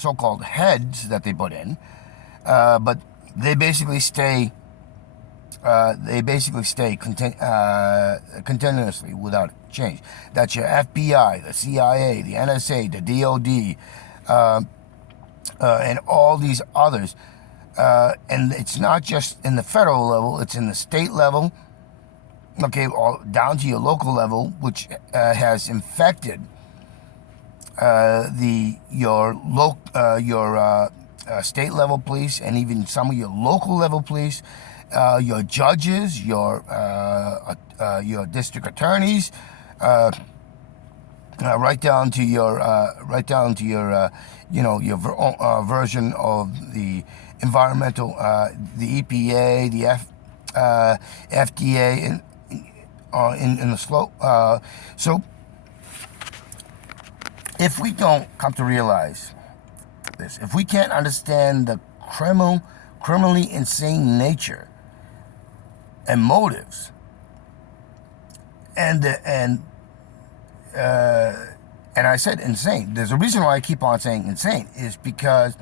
so-called heads that they put in, but they basically stay. Continuously without change. That's your FBI, the CIA, the NSA, the DOD, and all these others. And it's not just in the federal level; it's in the state level. Okay, all down to your local level, which has infected your state level police, and even some of your local level police, your judges, your district attorneys, right down to your version of the environmental, the EPA, the FDA, in the slope. So if we don't come to realize this, if we can't understand the criminally insane nature and motives, and I said insane. There's a reason why I keep on saying insane, is because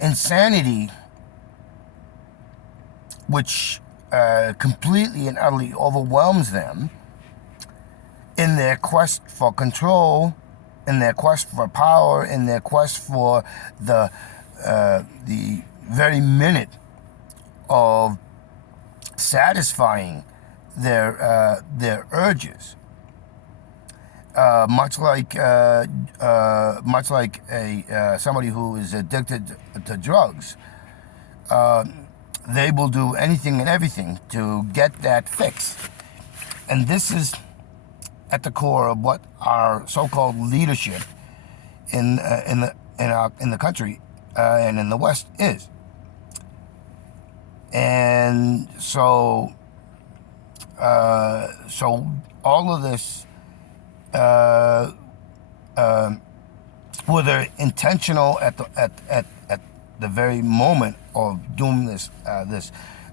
insanity, which completely and utterly overwhelms them in their quest for control, in their quest for power, in their quest for the very minute of satisfying their urges, much like somebody who is addicted to drugs. They will do anything and everything to get that fix, and this is at the core of what our so-called leadership in the country and in the West is. And so all of this, whether intentional at the very moment of doing this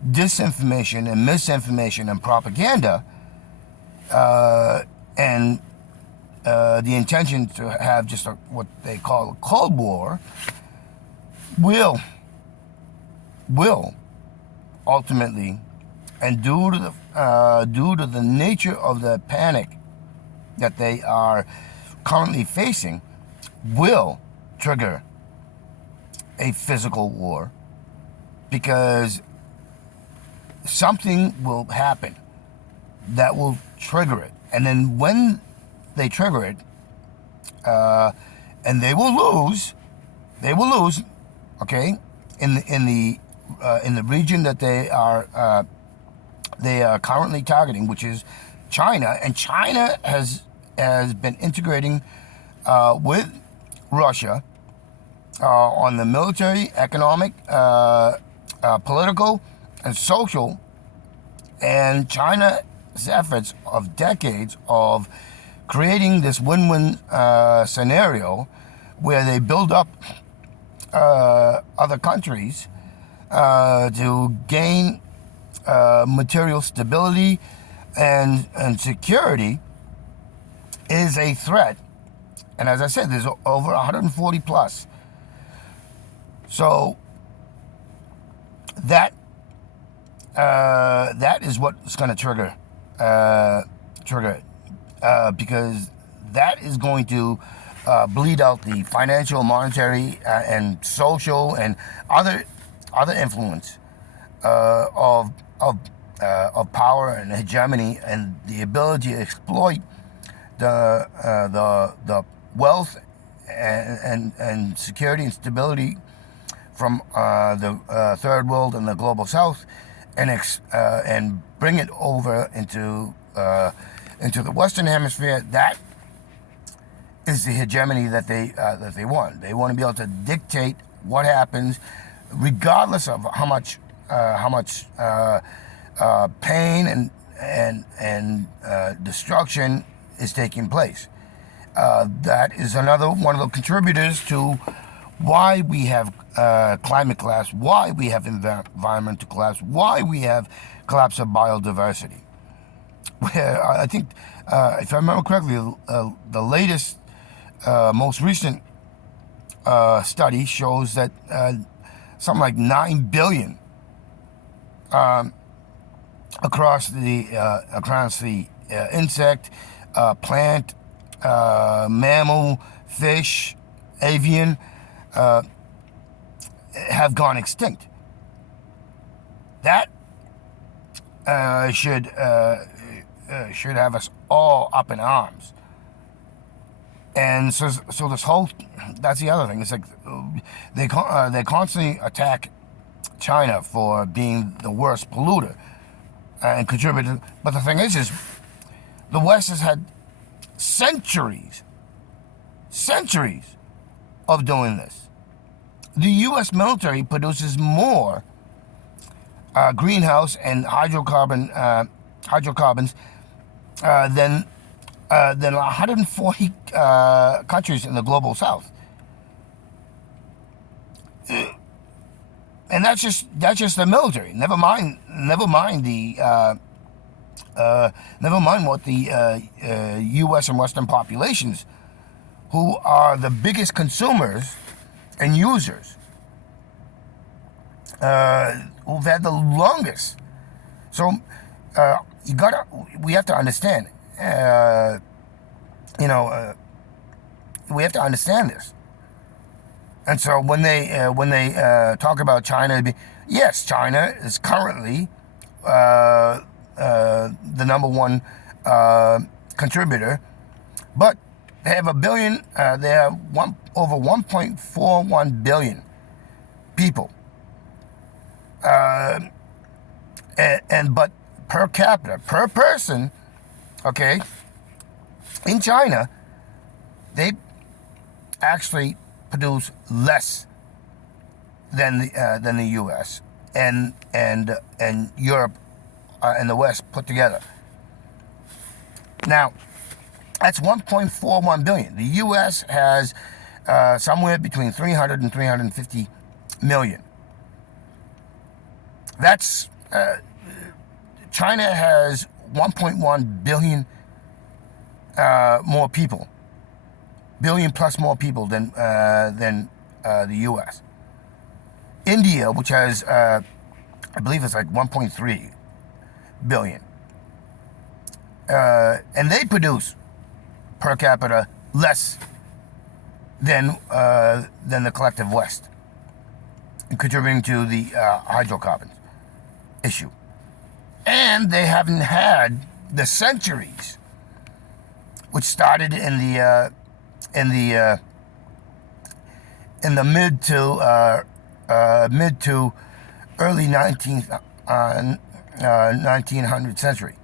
disinformation and misinformation and propaganda, and the intention to have just what they call a Cold War, will ultimately, and due to the nature of the panic that they are currently facing, will trigger a physical war, because something will happen that will trigger it. And then when they trigger it, and they will lose, okay, in the region that they are currently targeting, which is China. And China has been integrating with Russia on the military, economic, political, and social. And China's efforts of decades of creating this win-win scenario where they build up other countries to gain material stability and security is a threat. And as I said, there's over 140 plus. So that is what's going to trigger it, because that is going to bleed out the financial, monetary, and social and other influence of power and hegemony, and the ability to exploit the wealth and security and stability from the third world and the global south, and bring it over into the Western Hemisphere. That is the hegemony that they want. They want to be able to dictate what happens, regardless of how much pain and destruction is taking place. That is another one of the contributors to why we have climate collapse, why we have environmental collapse, why we have collapse of biodiversity. Where I think, if I remember correctly, the latest, most recent study shows that something like 9 billion across the insect, plant, mammal, fish, avian have gone extinct. That should have us all up in arms. And so this whole, that's the other thing. It's like they constantly attack China for being the worst polluter and contributor. But the thing is the West has had centuries of doing this. The U.S. military produces more greenhouse and hydrocarbons than 140 countries in the global South, and that's just the military. Never mind what the U.S. and Western populations, who are the biggest consumers and users, who've had the longest. So we have to understand. We have to understand this. And so when they talk about China, yes, China is currently the number one contributor, but they have over 1.41 billion people, but per capita, per person, okay, in China, they actually produce less than the U.S. and Europe and the West put together. Now, that's 1.41 billion. The U.S. has somewhere between 300 and 350 million. That's China has 1.1 billion more people, billion plus more people than the U.S. India, which has I believe it's like 1.3 billion, and they produce per capita less than the collective West, contributing to the hydrocarbons issue. And they haven't had the centuries, which started in the mid to early 19th century.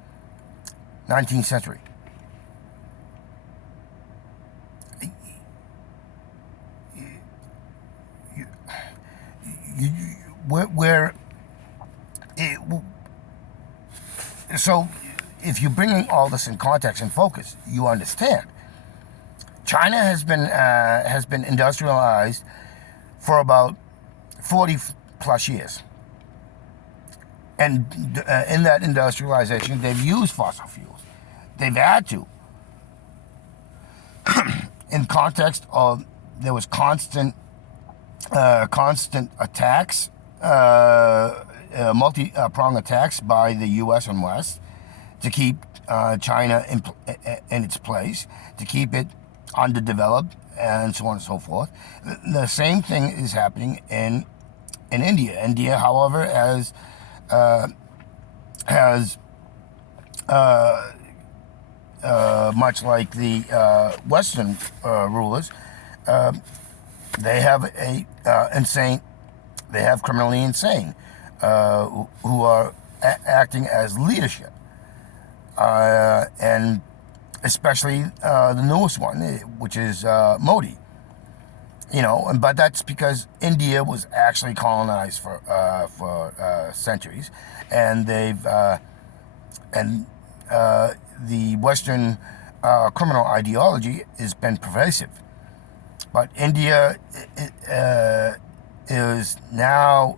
So if you're bringing all this in context and focus, you understand. China has been industrialized for about 40 plus years, and in that industrialization, they've used fossil fuels. They've had to, in context of there was constant attacks, multi-pronged attacks by the U.S. and West to keep China in its place, to keep it underdeveloped, and so on and so forth. The same thing is happening in India. India, however, has much like the Western rulers, they have criminally insane who are acting as leadership, and especially the newest one, which is Modi. But that's because India was actually colonized for centuries, and the Western criminal ideology has been pervasive. But India is now,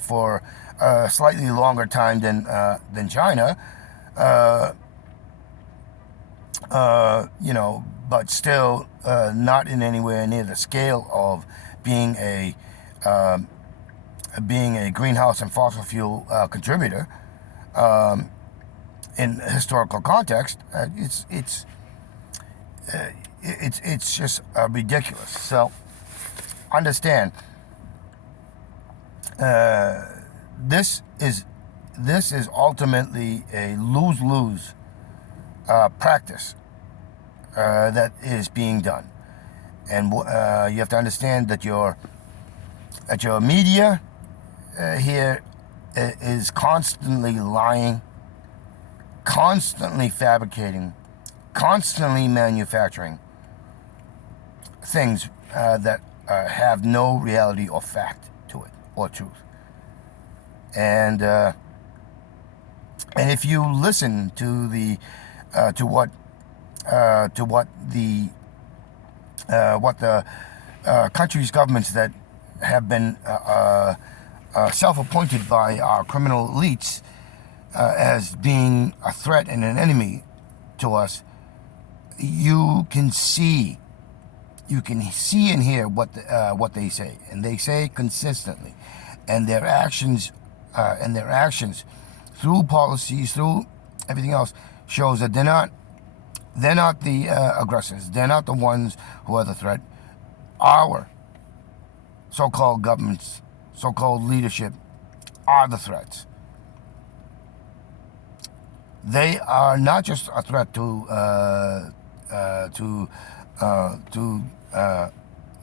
for a slightly longer time than China, but still not in anywhere near the scale of being a greenhouse and fossil fuel contributor in historical context. It's just ridiculous. So understand, this is ultimately a lose-lose practice that is being done, and you have to understand that your media here is constantly lying, constantly fabricating, constantly manufacturing things that have no reality or fact to it or truth. And if you listen to the what the countries' governments that have been self-appointed by our criminal elites as being a threat and an enemy to us, you can see and hear what they say, and they say consistently, and their actions through policies, through everything else, shows that they're not the aggressors. They're not the ones who are the threat. Our so-called governments, so-called leadership, are the threats. They are not just a threat to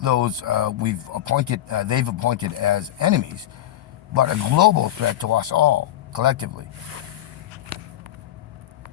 those they've appointed as enemies, but a global threat to us all collectively.